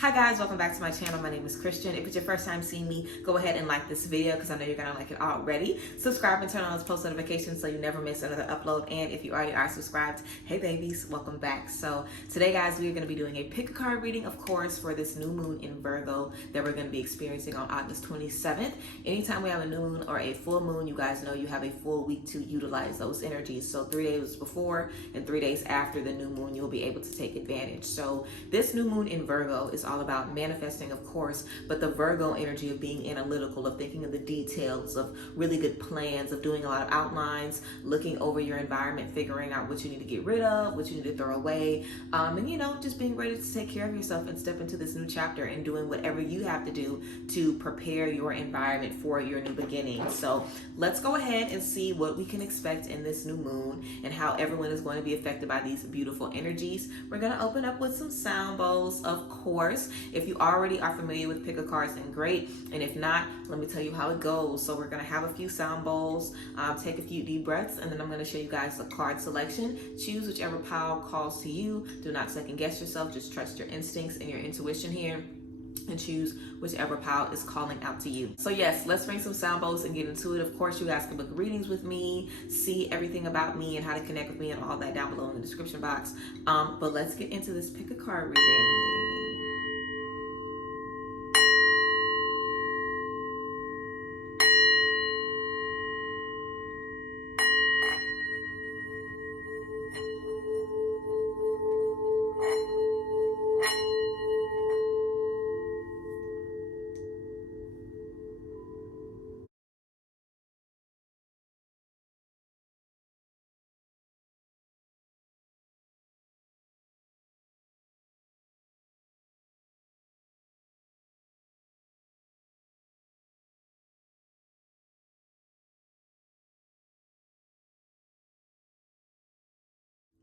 Hi guys, welcome back to my channel. My name is Christian. If it's your first time seeing me, go ahead and like this video because I know you're gonna like it already. Subscribe and turn on those post notifications so you never miss another upload. And if you already are subscribed, hey babies, welcome back. So today guys, we are gonna be doing a pick a card reading, of course, for this new moon in Virgo that we're gonna be experiencing on August 27th. Anytime we have a new moon or a full moon, you guys know you have a full week to utilize those energies. So 3 days before and 3 days after the new moon, you'll be able to take advantage. So this new moon in Virgo is all about manifesting, of course, but the Virgo energy of being analytical, of thinking of the details, of really good plans, of doing a lot of outlines, looking over your environment, figuring out what you need to get rid of, what you need to throw away, and just being ready to take care of yourself and step into this new chapter and doing whatever you have to do to prepare your environment for your new beginning. So let's go ahead and see what we can expect in this new moon and how everyone is going to be affected by these beautiful energies. We're going to open up with some sound bowls, of course. If you already are familiar with pick a cards, then great. And if not, let me tell you how it goes. So we're going to have a few sound bowls, take a few deep breaths, and then I'm going to show you guys the card selection. Choose whichever pile calls to you. Do not second guess yourself. Just trust your instincts and your intuition here, and choose whichever pile is calling out to you. So yes, let's bring some sound bowls and get into it. Of course, you guys can book readings with me, see everything about me and how to connect with me and all that down below in the description box. But let's get into this pick a card reading.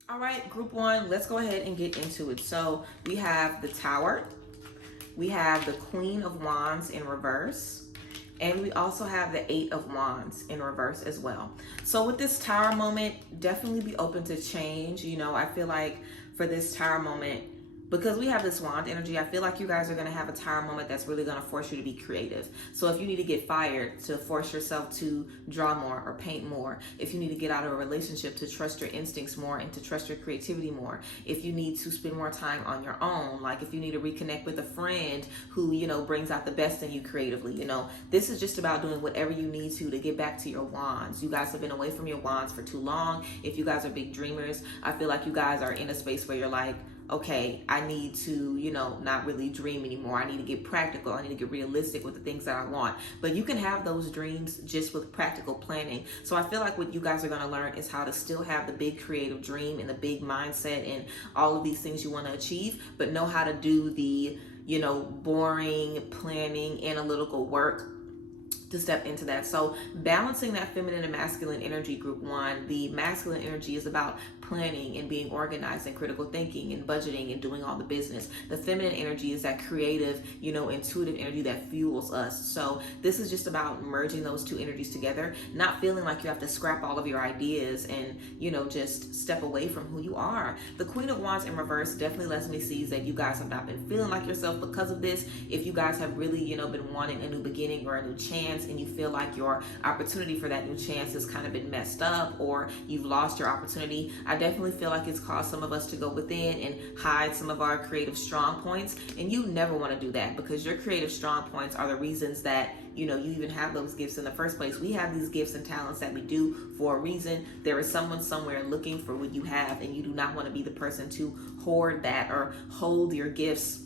All right, group one, let's go ahead and get into it. So we have the Tower, we have the Queen of Wands in reverse, and we also have the Eight of Wands in reverse as well. So with this Tower moment, definitely be open to change. I feel like for this Tower moment, because we have this wand energy, I feel like you guys are going to have a Tower moment that's really going to force you to be creative. So if you need to get fired, to force yourself to draw more or paint more. If you need to get out of a relationship, to trust your instincts more and to trust your creativity more. If you need to spend more time on your own, like if you need to reconnect with a friend who, brings out the best in you creatively, this is just about doing whatever you need to get back to your wands. You guys have been away from your wands for too long. If you guys are big dreamers, I feel like you guys are in a space where you're like, okay, I need to, not really dream anymore. I need to get practical. I need to get realistic with the things that I want. But you can have those dreams just with practical planning. So I feel like what you guys are going to learn is how to still have the big creative dream and the big mindset and all of these things you want to achieve, but know how to do the, boring planning, analytical work to step into that. So balancing that feminine and masculine energy, group one. The masculine energy is about planning and being organized and critical thinking and budgeting and doing all the business. The feminine energy is that creative, intuitive energy that fuels us. So this is just about merging those two energies together, not feeling like you have to scrap all of your ideas and, just step away from who you are. The Queen of Wands in reverse definitely lets me see that you guys have not been feeling like yourself because of this. If you guys have really, been wanting a new beginning or a new chance, and you feel like your opportunity for that new chance has kind of been messed up, or you've lost your opportunity, I definitely feel like it's caused some of us to go within and hide some of our creative strong points. And you never want to do that, because your creative strong points are the reasons that you even have those gifts in the first place. We have these gifts and talents that we do for a reason. There is someone somewhere looking for what you have, and you do not want to be the person to hoard that or hold your gifts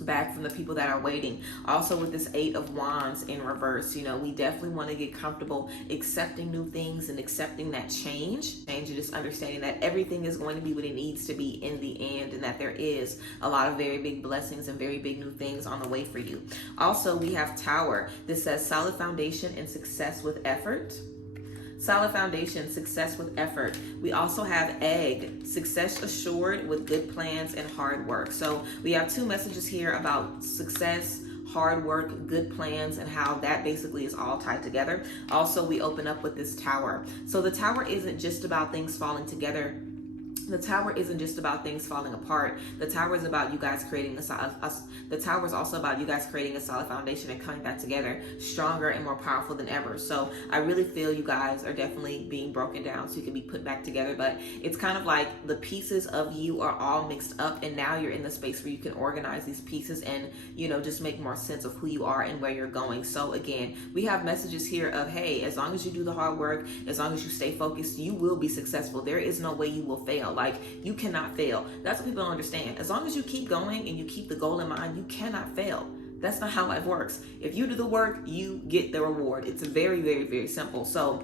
back from the people that are waiting. Also with this Eight of Wands in reverse, we definitely want to get comfortable accepting new things and accepting that change and just understanding that everything is going to be what it needs to be in the end, and that there is a lot of very big blessings and very big new things on the way for you. Also, we have Tower. This says solid foundation and success with effort. Solid foundation, success with effort. We also have Egg, success assured with good plans and hard work. So we have two messages here about success, hard work, good plans, and how that basically is all tied together. Also, we open up with this Tower. So the Tower isn't just about things falling together The Tower isn't just about things falling apart. The Tower is about you guys creating the Tower is also about you guys creating a solid foundation and coming back together stronger and more powerful than ever. So I really feel you guys are definitely being broken down so you can be put back together. But it's kind of like the pieces of you are all mixed up, and now you're in the space where you can organize these pieces and, you know, just make more sense of who you are and where you're going. So again, we have messages here of, hey, as long as you do the hard work, as long as you stay focused, you will be successful. There is no way you will fail. Like, you cannot fail. That's what people don't understand. As long as you keep going and you keep the goal in mind, you cannot fail. That's not how life works. If you do the work, you get the reward. It's very, very, very simple. So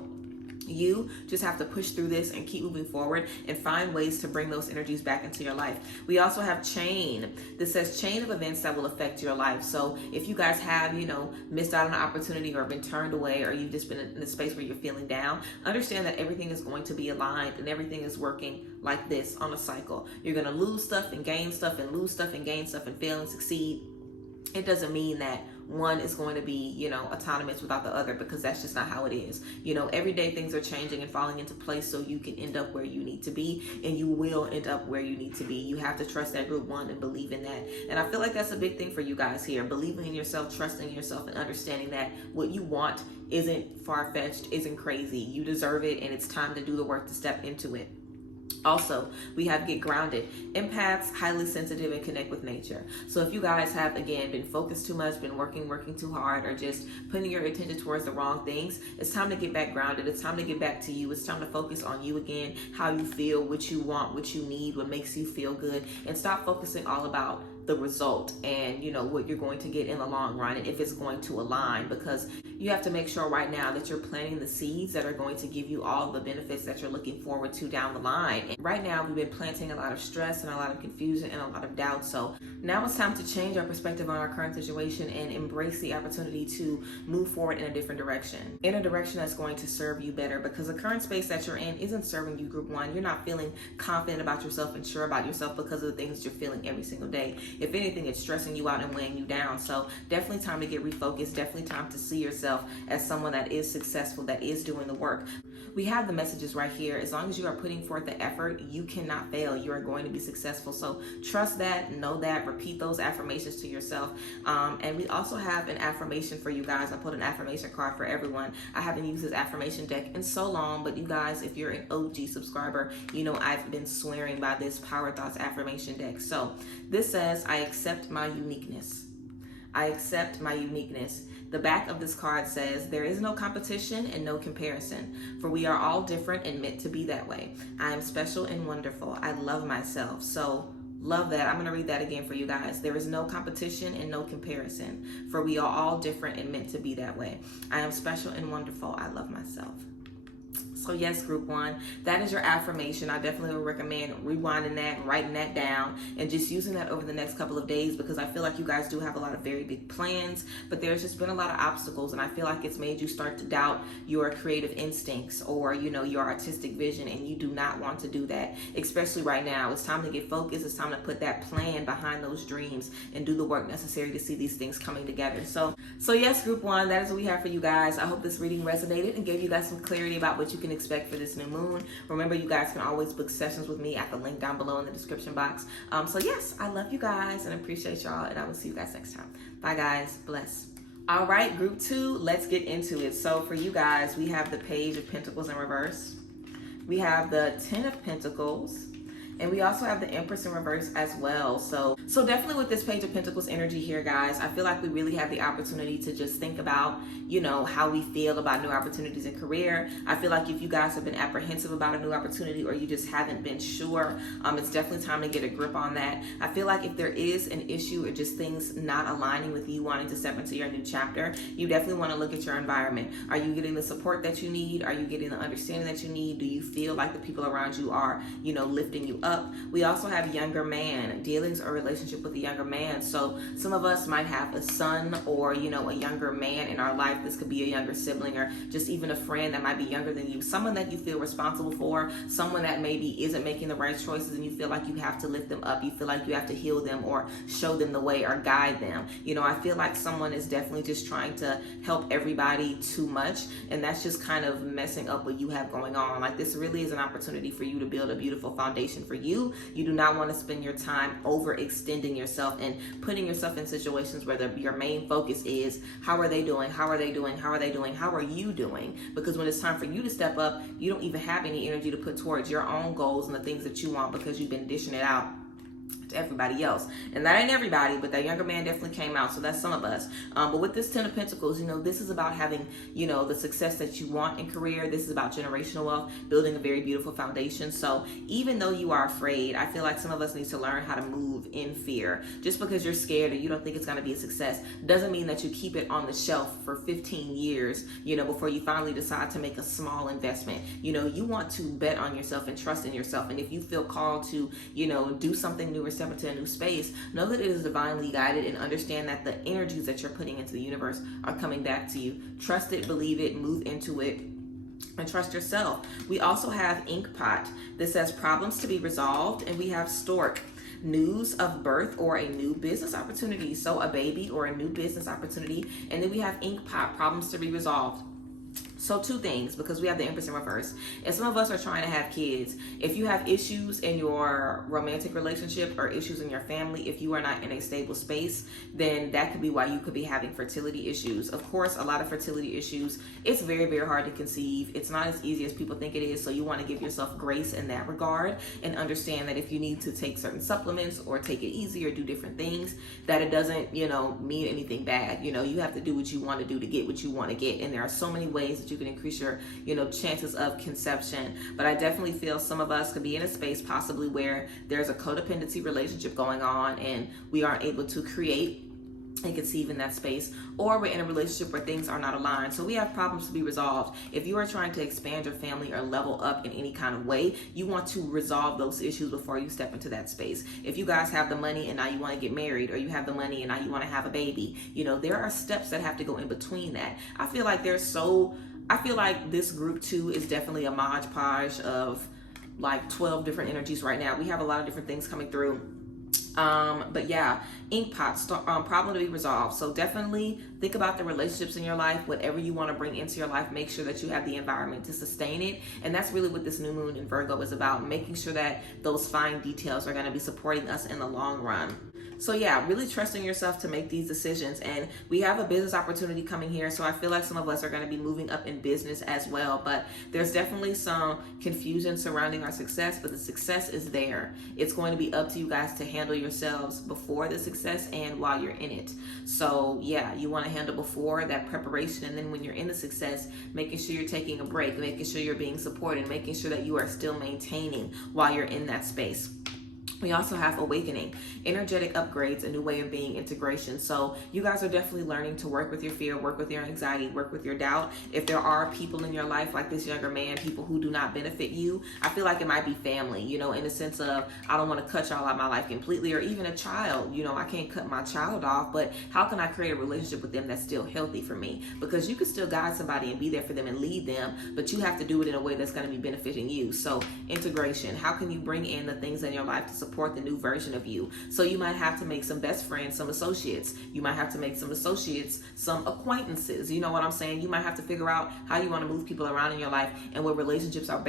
you just have to push through this and keep moving forward and find ways to bring those energies back into your life. We also have chain. This says chain of events that will affect your life. So if you guys have, you know, missed out on an opportunity or been turned away, or you've just been in a space where you're feeling down, understand that everything is going to be aligned and everything is working like this on a cycle. You're going to lose stuff and gain stuff and lose stuff and gain stuff and fail and succeed. It doesn't mean that one is going to be, you know, autonomous without the other, because that's just not how it is. You know, every day things are changing and falling into place so you can end up where you need to be, and you will end up where you need to be. You have to trust that group one and believe in that. And I feel like that's a big thing for you guys here. Believing in yourself, trusting in yourself, and understanding that what you want isn't far-fetched, isn't crazy. You deserve it, and it's time to do the work to step into it. Also, we have get grounded. Empaths, highly sensitive, and connect with nature. So if you guys have, again, been focused too much, been working too hard, or just putting your attention towards the wrong things, it's time to get back grounded. It's time to get back to you. It's time to focus on you again, how you feel, what you want, what you need, what makes you feel good, and stop focusing all about the result and, you know, what you're going to get in the long run and if it's going to align, because you have to make sure right now that you're planting the seeds that are going to give you all the benefits that you're looking forward to down the line. And right now we've been planting a lot of stress and a lot of confusion and a lot of doubt. So now it's time to change our perspective on our current situation and embrace the opportunity to move forward in a different direction, in a direction that's going to serve you better, because the current space that you're in isn't serving you, group one. You're not feeling confident about yourself and sure about yourself because of the things that you're feeling every single day. If anything, it's stressing you out and weighing you down. So definitely time to get refocused. Definitely time to see yourself as someone that is successful, that is doing the work. We have the messages right here. As long as you are putting forth the effort, you cannot fail. You are going to be successful. So trust that, know that, repeat those affirmations to yourself. And we also have an affirmation for you guys. I put an affirmation card for everyone. I haven't used this affirmation deck in so long, but you guys, if you're an OG subscriber, you know I've been swearing by this Power Thoughts affirmation deck. So this says, I accept my uniqueness. I accept my uniqueness. The back of this card says, there is no competition and no comparison, for we are all different and meant to be that way. I am special and wonderful. I love myself. So love that. I'm going to read that again for you guys. There is no competition and no comparison, for we are all different and meant to be that way. I am special and wonderful. I love myself. So yes, group one, that is your affirmation. I definitely would recommend rewinding that and writing that down and just using that over the next couple of days, because I feel like you guys do have a lot of very big plans, but there's just been a lot of obstacles, and I feel like it's made you start to doubt your creative instincts or, you know, your artistic vision, and you do not want to do that, especially right now. It's time to get focused. It's time to put that plan behind those dreams and do the work necessary to see these things coming together. So yes, group one, that is what we have for you guys. I hope this reading resonated and gave you guys some clarity about what you can expect for this new moon. Remember, you guys can always book sessions with me at the link down below in the description box. So yes, I love you guys and appreciate y'all, and I will see you guys next time. Bye guys, bless. All right, group two, let's get into it. So for you guys, we have the Page of Pentacles in reverse. We have the Ten of Pentacles. And we also have the Empress in reverse as well. So definitely with this Page of Pentacles energy here, guys, I feel like we really have the opportunity to just think about, you know, how we feel about new opportunities in career. I feel like if you guys have been apprehensive about a new opportunity, or you just haven't been sure, it's definitely time to get a grip on that. I feel like if there is an issue or just things not aligning with you wanting to step into your new chapter, you definitely want to look at your environment. Are you getting the support that you need? Are you getting the understanding that you need? Do you feel like the people around you are, you know, lifting you up? up. We also have younger man, dealings or relationship with a younger man. So some of us might have a son or, you know, a younger man in our life. This could be a younger sibling or just even a friend that might be younger than you. Someone that you feel responsible for, someone that maybe isn't making the right choices and you feel like you have to lift them up. You feel like you have to heal them or show them the way or guide them. You know, I feel like someone is definitely just trying to help everybody too much, and that's just kind of messing up what you have going on. Like, this really is an opportunity for you to build a beautiful foundation for you. You do not want to spend your time overextending yourself and putting yourself in situations where your main focus is, how are they doing? How are they doing? How are they doing? How are you doing? Because when it's time for you to step up, you don't even have any energy to put towards your own goals and the things that you want because you've been dishing it out to everybody else. And that ain't everybody, but that younger man definitely came out, so that's some of us. But with this 10 of Pentacles, you know, this is about having, you know, the success that you want in career. This is about generational wealth, building a very beautiful foundation. So even though you are afraid, I feel like some of us need to learn how to move in fear. Just because you're scared or you don't think it's going to be a success doesn't mean that you keep it on the shelf for 15 years, you know, before you finally decide to make a small investment. You know, you want to bet on yourself and trust in yourself. And if you feel called to, you know, do something new or step into a new space, know that it is divinely guided and understand that the energies that you're putting into the universe are coming back to you. Trust it, believe it, move into it, and trust yourself. We also have Inkpot. This says problems to be resolved, and we have Stork, news of birth or a new business opportunity. So a baby or a new business opportunity. And then we have Inkpot, problems to be resolved. So two things, because we have the Empress in reverse, and some of us are trying to have kids. If you have issues in your romantic relationship or issues in your family, if you are not in a stable space, then that could be why you could be having fertility issues. Of course, a lot of fertility issues, it's very, very hard to conceive. It's not as easy as people think it is. So you want to give yourself grace in that regard and understand that if you need to take certain supplements or take it easy or do different things, that it doesn't, you know, mean anything bad. You know, you have to do what you want to do to get what you want to get. And there are so many ways that you can increase your, you know, chances of conception. But I definitely feel some of us could be in a space possibly where there's a codependency relationship going on and we aren't able to create and conceive in that space, or we're in a relationship where things are not aligned. So we have problems to be resolved. If you are trying to expand your family or level up in any kind of way, you want to resolve those issues before you step into that space. If you guys have the money and now you want to get married, or you have the money and now you want to have a baby, you know, there are steps that have to go in between that. I feel like this group 2 is definitely a Mod Podge of like 12 different energies right now. We have a lot of different things coming through. But yeah, Inkpot, problem to be resolved. So definitely think about the relationships in your life. Whatever you want to bring into your life, make sure that you have the environment to sustain it. And that's really what this new moon in Virgo is about, making sure that those fine details are going to be supporting us in the long run. So yeah, really trusting yourself to make these decisions. And we have a business opportunity coming here. So I feel like some of us are going to be moving up in business as well. But there's definitely some confusion surrounding our success, but the success is there. It's going to be up to you guys to handle yourselves before the success and while you're in it. So yeah, you want to handle before that preparation. And then when you're in the success, making sure you're taking a break, making sure you're being supported, making sure that you are still maintaining while you're in that space. We also have awakening, energetic upgrades, a new way of being, integration. So you guys are definitely learning to work with your fear, work with your anxiety, work with your doubt. If there are people in your life like this younger man, people who do not benefit you, I feel like it might be family, you know, in the sense of, I don't want to cut y'all out of my life completely, or even a child, you know, I can't cut my child off, but how can I create a relationship with them that's still healthy for me? Because you can still guide somebody and be there for them and lead them, but you have to do it in a way that's going to be benefiting you. So integration, how can you bring in the things in your life to support the new version of you? So you might have to make some best friends, some associates. You might have to make some associates, some acquaintances. You know what I'm saying? You might have to figure out how you want to move people around in your life and what relationships are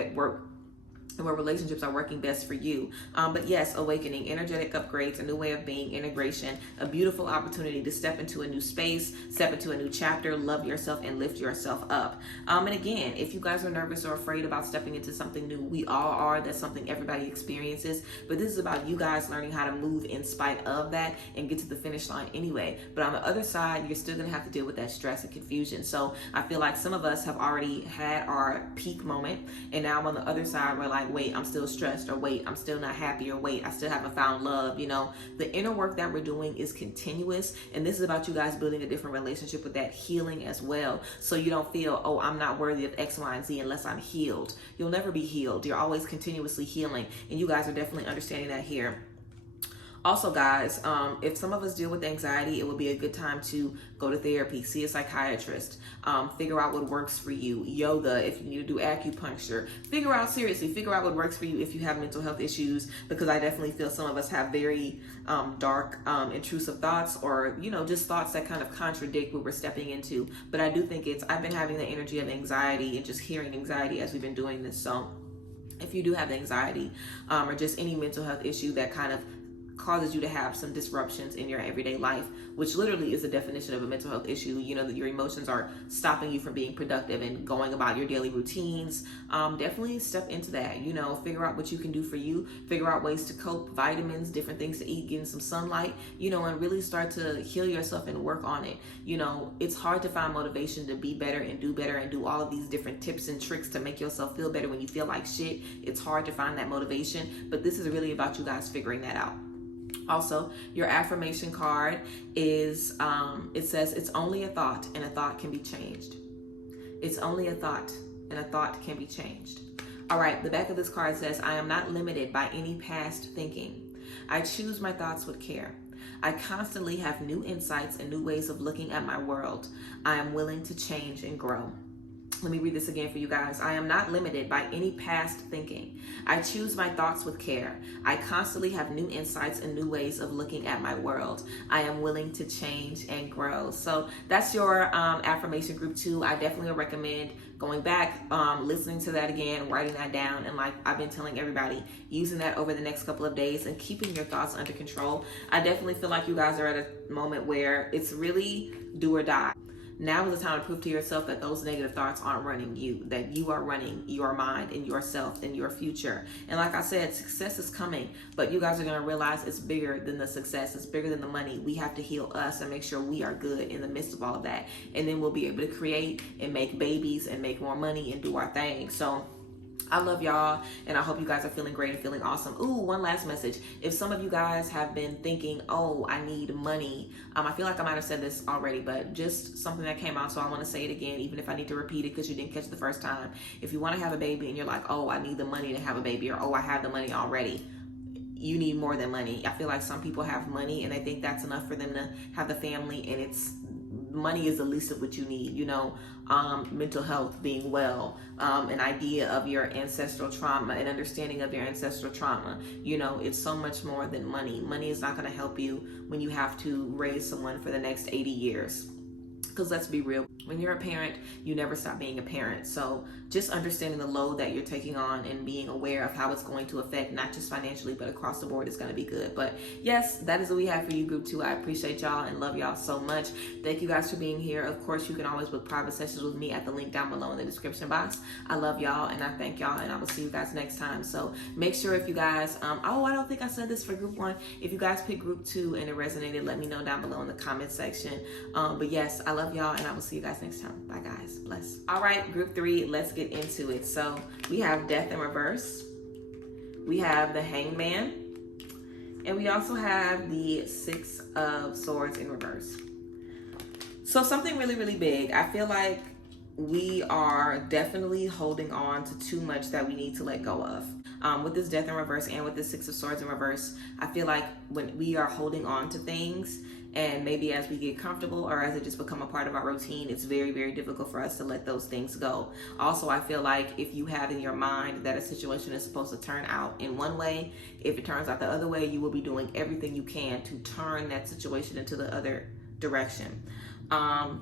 working best for you. But yes, awakening, energetic upgrades, a new way of being, integration, a beautiful opportunity to step into a new space, step into a new chapter, love yourself and lift yourself up. And again, if you guys are nervous or afraid about stepping into something new, we all are. That's something everybody experiences. But this is about you guys learning how to move in spite of that and get to the finish line anyway. But on the other side, you're still going to have to deal with that stress and confusion. So I feel like some of us have already had our peak moment, and now on the other side, we're like, like, wait, I'm still stressed, or wait, I'm still not happy, or wait, I still haven't found love. You know, the inner work that we're doing is continuous, and this is about you guys building a different relationship with that healing as well. So you don't feel, oh, I'm not worthy of X, Y, and Z unless I'm healed. You'll never be healed. You're always continuously healing, and you guys are definitely understanding that here. Also, guys, if some of us deal with anxiety, it would be a good time to go to therapy, see a psychiatrist, figure out what works for you. Yoga, if you need to do acupuncture, figure out what works for you if you have mental health issues, because I definitely feel some of us have very dark, intrusive thoughts, or, you know, just thoughts that kind of contradict what we're stepping into. But I do think I've been having the energy of anxiety and just hearing anxiety as we've been doing this. So if you do have the anxiety or just any mental health issue that kind of causes you to have some disruptions in your everyday life, which literally is the definition of a mental health issue, you know, that your emotions are stopping you from being productive and going about your daily routines, definitely step into that. You know, figure out what you can do for you, figure out ways to cope, vitamins, different things to eat, getting some sunlight, you know, and really start to heal yourself and work on it. You know, it's hard to find motivation to be better and do all of these different tips and tricks to make yourself feel better when you feel like shit. It's hard to find that motivation, but this is really about you guys figuring that out. Also, your affirmation card is, it says, it's only a thought and a thought can be changed. It's only a thought and a thought can be changed. All right, the back of this card says, I am not limited by any past thinking. I choose my thoughts with care. I constantly have new insights and new ways of looking at my world. I am willing to change and grow. Let me read this again for you guys. I am not limited by any past thinking. I choose my thoughts with care. I constantly have new insights and new ways of looking at my world. I am willing to change and grow. So that's your affirmation group 2. I definitely recommend going back, listening to that again, writing that down, and like I've been telling everybody, using that over the next couple of days and keeping your thoughts under control. I definitely feel like you guys are at a moment where it's really do or die. Now is the time to prove to yourself that those negative thoughts aren't running you, that you are running your mind and yourself and your future. And like I said, success is coming, but you guys are going to realize it's bigger than the success. It's bigger than the money. We have to heal us and make sure we are good in the midst of all of that. And then we'll be able to create and make babies and make more money and do our thing. So I love y'all, and I hope you guys are feeling great and feeling awesome. Ooh, one last message. If some of you guys have been thinking, oh, I need money. I feel like I might have said this already, but just something that came out, so I want to say it again, even if I need to repeat it because you didn't catch it the first time. If you want to have a baby and you're like, oh, I need the money to have a baby, or oh, I have the money already. You need more than money. I feel like some people have money and they think that's enough for them to have the family, and money is the least of what you need. You know, mental health, being well, an idea of your ancestral trauma, an understanding of your ancestral trauma. You know, it's so much more than money. Money is not going to help you when you have to raise someone for the next 80 years. Because let's be real, when you're a parent, you never stop being a parent. So just understanding the load that you're taking on and being aware of how it's going to affect, not just financially, but across the board, is going to be good. But yes, that is what we have for you, group 2. I appreciate y'all and love y'all so much. Thank you guys for being here. Of course, you can always book private sessions with me at the link down below in the description box. I love y'all and I thank y'all, and I will see you guys next time. So make sure, if you guys, oh, I don't think I said this for group 1. If you guys pick group 2 and it resonated, let me know down below in the comment section. But yes, I love y'all, and I will see you guys next time. Bye guys, bless. All right, group 3, let's get into it. So we have Death in reverse, we have the Hangman, and we also have the 6 of Swords in reverse. So something really, really big. I feel like we are definitely holding on to too much that we need to let go of. With this Death in reverse and with this 6 of Swords in reverse, I feel like when we are holding on to things, and maybe as we get comfortable or as it just become a part of our routine, it's very, very difficult for us to let those things go. Also, I feel like if you have in your mind that a situation is supposed to turn out in one way, if it turns out the other way, you will be doing everything you can to turn that situation into the other direction.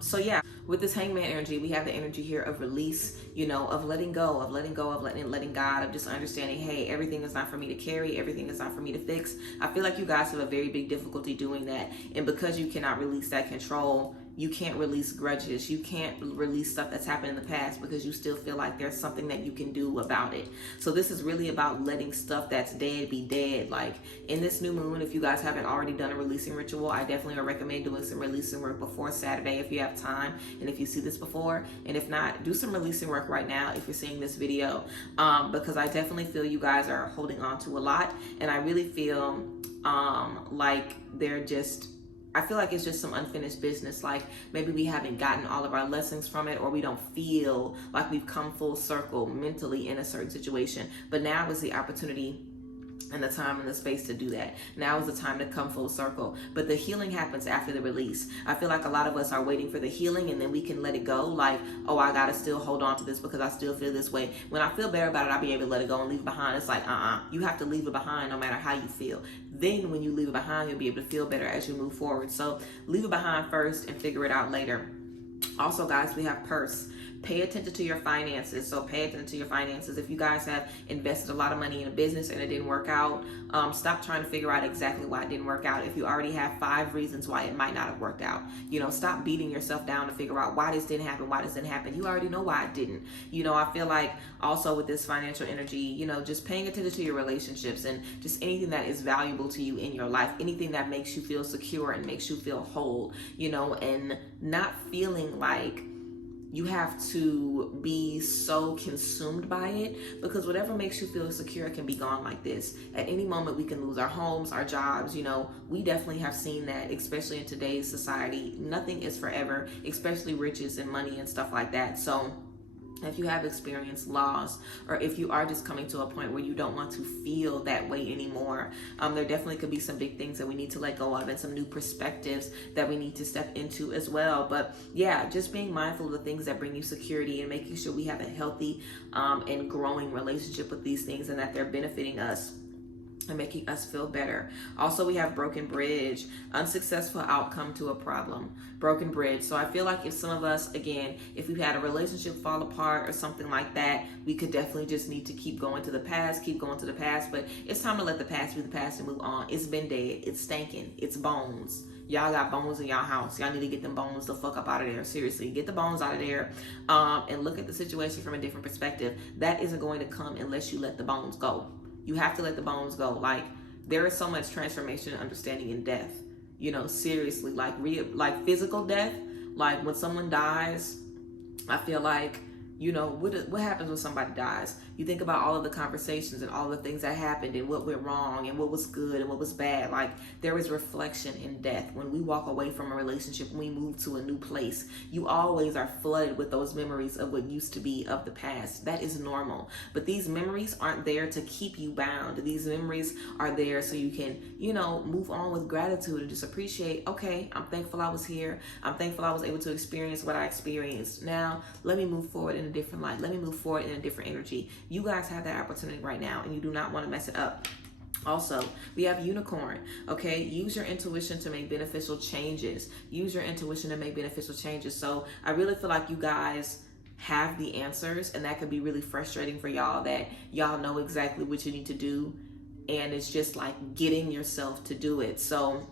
So yeah, with this Hangman energy, we have the energy here of release, you know, of letting go, of letting God, of just understanding, hey, everything is not for me to carry, everything is not for me to fix. I feel like you guys have a very big difficulty doing that, and because you cannot release that control, you can't release grudges. You can't release stuff that's happened in the past because you still feel like there's something that you can do about it. So this is really about letting stuff that's dead be dead. Like in this new moon, if you guys haven't already done a releasing ritual, I definitely recommend doing some releasing work before Saturday if you have time and if you see this before. And if not, do some releasing work right now if you're seeing this video, because I definitely feel you guys are holding on to a lot, and I really feel like I feel like it's just some unfinished business. Like maybe we haven't gotten all of our lessons from it, or we don't feel like we've come full circle mentally in a certain situation. But now is the opportunity and the time and the space to do that. Now is the time to come full circle. But the healing happens after the release. I feel like a lot of us are waiting for the healing and then we can let it go. Like, oh, I gotta still hold on to this because I still feel this way. When I feel better about it, I'll be able to let it go and leave it behind. It's like, you have to leave it behind no matter how you feel. Then when you leave it behind, you'll be able to feel better as you move forward. So leave it behind first and figure it out later. Also, guys, we have purse. Pay attention to your finances. So pay attention to your finances. If you guys have invested a lot of money in a business and it didn't work out, stop trying to figure out exactly why it didn't work out. If you already have 5 reasons why it might not have worked out, stop beating yourself down to figure out why this didn't happen, why this didn't happen. You already know why it didn't. I feel like also with this financial energy, just paying attention to your relationships and just anything that is valuable to you in your life, anything that makes you feel secure and makes you feel whole, and not feeling like you have to be so consumed by it, because whatever makes you feel secure can be gone like this. At any moment, we can lose our homes, our jobs. We definitely have seen that, especially in today's society. Nothing is forever, especially riches and money and stuff like that. So if you have experienced loss, or if you are just coming to a point where you don't want to feel that way anymore, there definitely could be some big things that we need to let go of and some new perspectives that we need to step into as well. But yeah, just being mindful of the things that bring you security and making sure we have a healthy and growing relationship with these things and that they're benefiting us and making us feel better. Also, we have broken bridge, unsuccessful outcome to a problem, broken bridge. So I feel like if some of us, again, if we've had a relationship fall apart or something like that, we could definitely just need to keep going to the past, but it's time to let the past be the past and move on. It's been dead, it's stinking, it's bones. Y'all got bones in y'all house. Y'all need to get them bones the fuck up out of there. Seriously, get the bones out of there and look at the situation from a different perspective. That isn't going to come unless you let the bones go. You have to let the bones go. Like, there is so much transformation and understanding in death. Seriously, like physical death. Like when someone dies, I feel like, what happens when somebody dies? You think about all of the conversations and all the things that happened and what went wrong and what was good and what was bad. Like, there is reflection in death. When we walk away from a relationship, when we move to a new place, you always are flooded with those memories of what used to be of the past. That is normal. But these memories aren't there to keep you bound. These memories are there so you can, move on with gratitude and just appreciate, okay, I'm thankful I was here. I'm thankful I was able to experience what I experienced. Now, let me move forward in a different light. Let me move forward in a different energy. You guys have that opportunity right now, and you do not want to mess it up. Also, we have unicorn. Okay, use your intuition to make beneficial changes. Use your intuition to make beneficial changes. So I really feel like you guys have the answers, and that can be really frustrating for y'all, that y'all know exactly what you need to do, and it's just like getting yourself to do it. So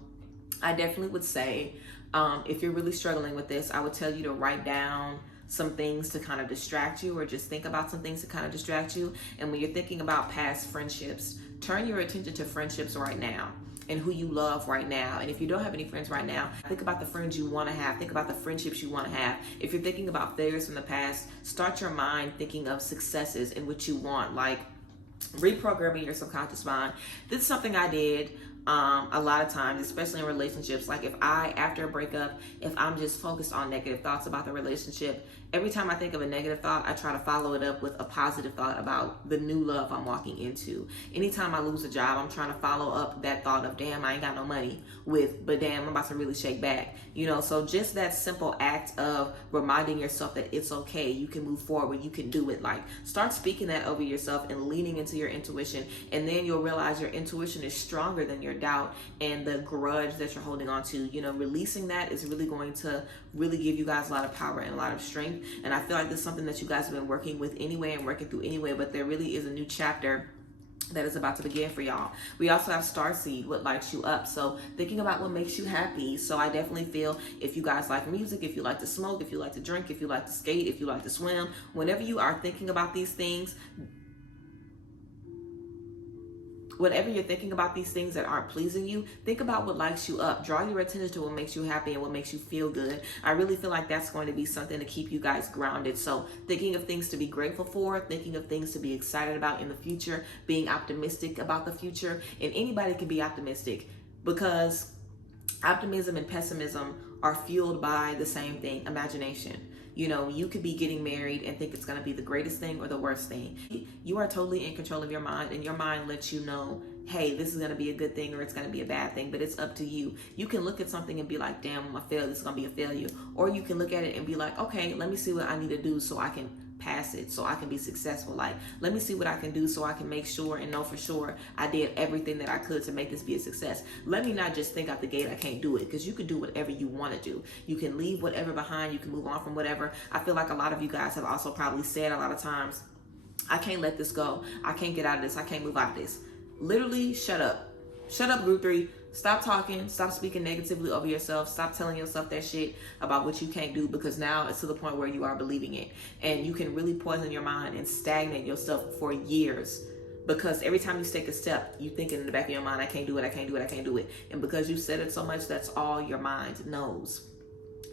I definitely would say, if you're really struggling with this, I would tell you to write down some things to kind of distract you, or just think about some things to kind of distract you. And when you're thinking about past friendships, turn your attention to friendships right now and who you love right now. And if you don't have any friends right now, think about the friends you want to have. Think about the friendships you want to have. If you're thinking about failures from the past, start your mind thinking of successes and what you want, like reprogramming your subconscious mind. This is something I did a lot of times, especially in relationships. Like after a breakup, if I'm just focused on negative thoughts about the relationship, every time I think of a negative thought, I try to follow it up with a positive thought about the new love I'm walking into. Anytime I lose a job, I'm trying to follow up that thought of, damn, I ain't got no money, with, but damn, I'm about to really shake back. So just that simple act of reminding yourself that it's okay, you can move forward, you can do it. Like, start speaking that over yourself and leaning into your intuition, and then you'll realize your intuition is stronger than your doubt and the grudge that you're holding on to. Releasing that is really going to really give you guys a lot of power and a lot of strength. And I feel like this is something that you guys have been working with anyway and working through anyway, but there really is a new chapter that is about to begin for y'all. We also have Starseed, what lights you up. So thinking about what makes you happy. So I definitely feel if you guys like music, if you like to smoke, if you like to drink, if you like to skate, if you like to swim, whenever you are thinking about these things, whenever you're thinking about these things that aren't pleasing you, think about what lights you up. Draw your attention to what makes you happy and what makes you feel good. I really feel like that's going to be something to keep you guys grounded. So thinking of things to be grateful for, thinking of things to be excited about in the future, being optimistic about the future. And anybody can be optimistic, because optimism and pessimism are fueled by the same thing, imagination. You know, you could be getting married and think it's going to be the greatest thing or the worst thing. You are totally in control of your mind, and your mind lets you know, hey, this is going to be a good thing or it's going to be a bad thing, but it's up to you. You can look at something and be like, damn, I failed, this is going to be a failure. Or you can look at it and be like, okay, let me see what I need to do so I can pass it, so I can be successful. Like, let me see what I can do so I can make sure and know for sure I did everything that I could to make this be a success. Let me not just think out the gate I can't do it, because you can do whatever you want to do. You can leave whatever behind, you can move on from whatever. I feel like a lot of you guys have also probably said a lot of times, I can't let this go, I can't get out of this, I can't move out of this. Literally, shut up. Shut up, group 3. Stop talking, stop speaking negatively over yourself, stop telling yourself that shit about what you can't do, because now it's to the point where you are believing it. And you can really poison your mind and stagnate yourself for years, because every time you take a step, you think in the back of your mind, I can't do it, I can't do it, I can't do it. And because you said it so much, that's all your mind knows.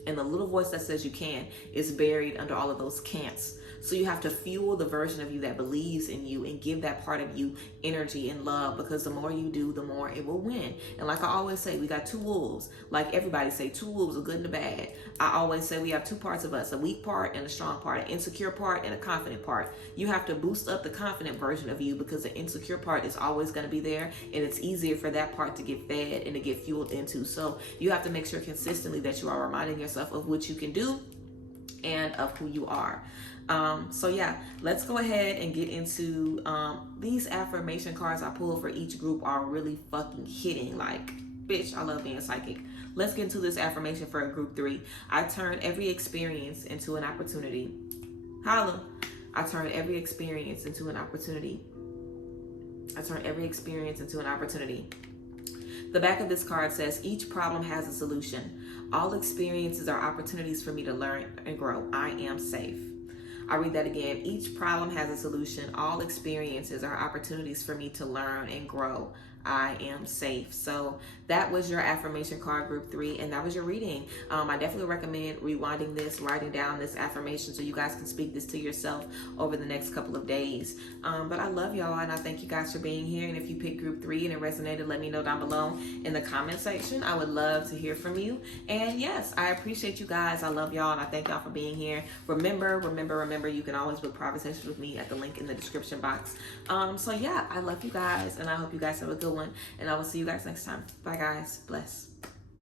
And the little voice that says you can is buried under all of those can'ts. So you have to fuel the version of you that believes in you and give that part of you energy and love, because the more you do, the more it will win. And like I always say, we got two wolves. Like everybody say, two wolves, a good and a bad. I always say we have two parts of us, a weak part and a strong part, an insecure part and a confident part. You have to boost up the confident version of you, because the insecure part is always going to be there, and it's easier for that part to get fed and to get fueled into. So you have to make sure consistently that you are reminding yourself of what you can do and of who you are. So yeah, let's go ahead and get into these affirmation cards I pulled for each group are really fucking hitting. Like, bitch, I love being psychic. Let's get into this affirmation for group 3. I turn every experience into an opportunity. Holla. I turn every experience into an opportunity. I turn every experience into an opportunity. The back of this card says, each problem has a solution. All experiences are opportunities for me to learn and grow. I am safe. I'll read that again. Each problem has a solution. All experiences are opportunities for me to learn and grow. I am safe. So that was your affirmation card, group 3, and that was your reading. I definitely recommend rewinding this, writing down this affirmation so you guys can speak this to yourself over the next couple of days. But I love y'all, and I thank you guys for being here. And if you picked group 3 and it resonated, let me know down below in the comment section. I would love to hear from you. And yes, I appreciate you guys. I love y'all, and I thank y'all for being here. Remember, you can always book private sessions with me at the link in the description box. So yeah, I love you guys, and I hope you guys have a good one, and I will see you guys next time. Bye guys. Bless.